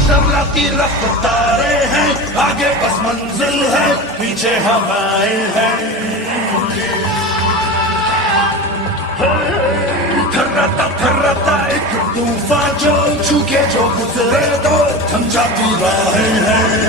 जर्राती रफ्तारे हैं, आगे बस मंजिल है, पीछे हवाएं हैं। थर्राता एक तूफान जो छूके जो गुजरे तो थम जाती राहें हैं।